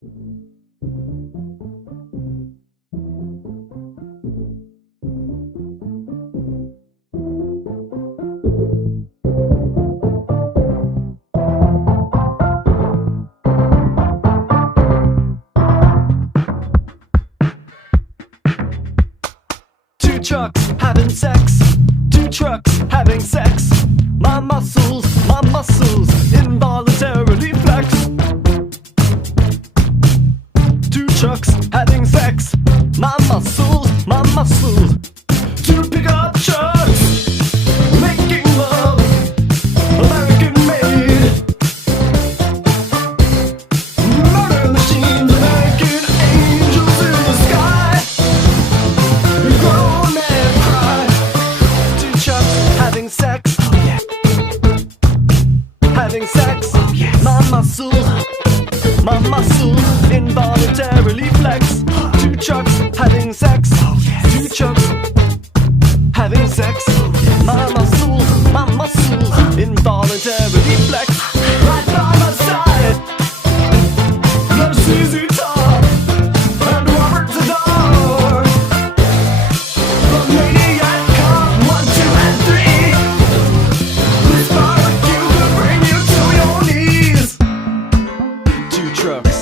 Two trucks having sex. Two trucks having sex. My muscles, involuntarily flex. Two trucks having sex. My muscles, two pickup trucks making love, American made. Murder machines, American angels in the sky. Grown men cry. Two trucks having sex. Oh yeah. Having sex. Oh yes. My muscles involuntarily flex. Two trucks having sex. Oh yes. Two trucks having sex. Oh yes. My muscles involuntarily flex. Right by my side, there's ZZ Top and Robert Zadar. The Maniac Cop 1, 2, and 3. This barbecue will bring you to your knees. Two trucks.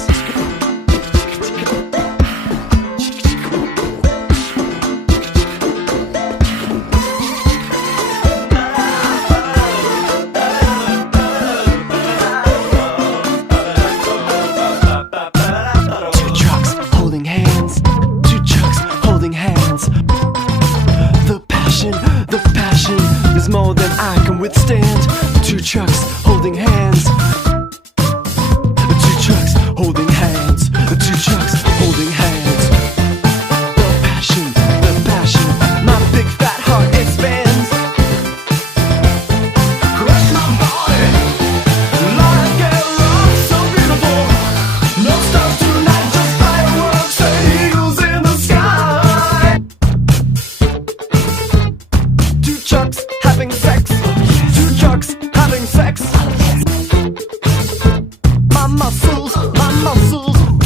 Two trucks holding hands. Two trucks holding hands. The passion is more than I can withstand. Two trucks holding hands. Two trucks holding hands. Two trucks holding hands. The passion, my big fat heart expands. Crush my body, life get rough, so beautiful. No stars tonight, just fireworks and eagles in the sky. Two trucks having sex. Two trucks having sex. My muscles.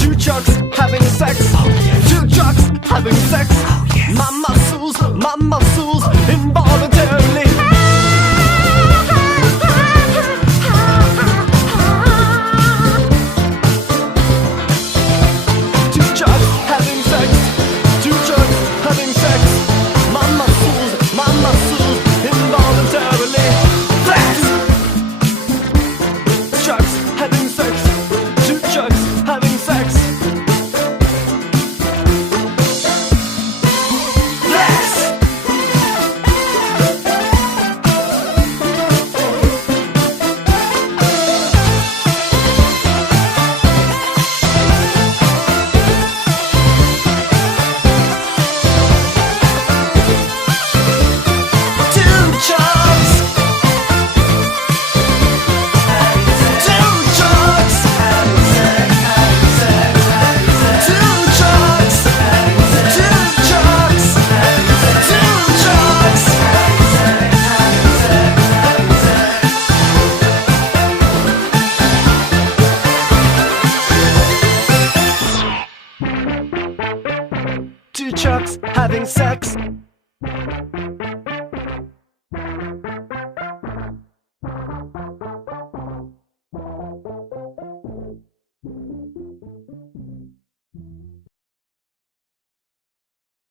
Two trucks having sex. Two trucks having sex. My muscles involuntarily. Two trucks having sex. Two trucks having sex. My muscles involuntarily flex. Trucks having sex. Two trucks having sex. Flex. Two trucks. Two trucks. Two trucks. Two trucks having sex.